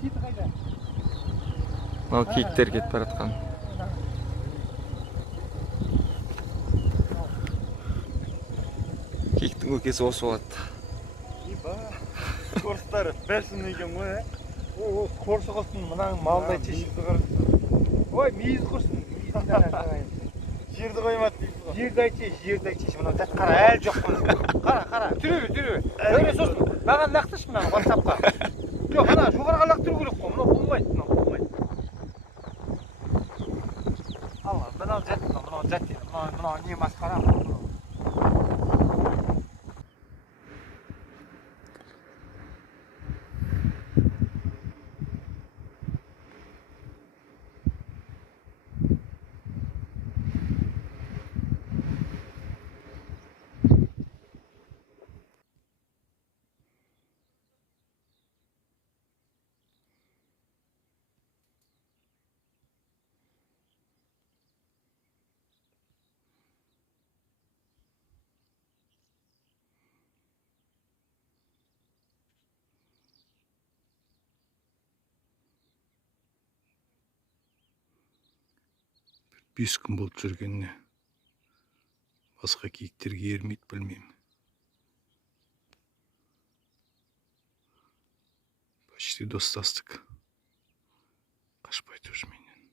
Кит қайда? Мынау киіктер кетіп бара жатқан. Киіктің көкесі осы болады. Иба. Скоростары бәлсін екен ғой, ә? О, скорсы құрсын, мынаң малдай чешіп. Ой, мейіз құрсын. Жерді қоймады дейсіз ғой. Жерді айтшы. Мынау зат қара, әлі жоқ мұны. Қара. Түрі. Өре сосын. Маған лақтыршы мынаны WhatsApp-қа. Жоқ, ана жоғарыға лақтыру керек қой. Мынау болмайды. Алла, мынау зат. Мынау не масқара? Бес күн болып жүргеніне басқа киіктерге ермейді, білмеймін. Почти достастық. Қашпайды уже менен.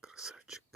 Красавчик.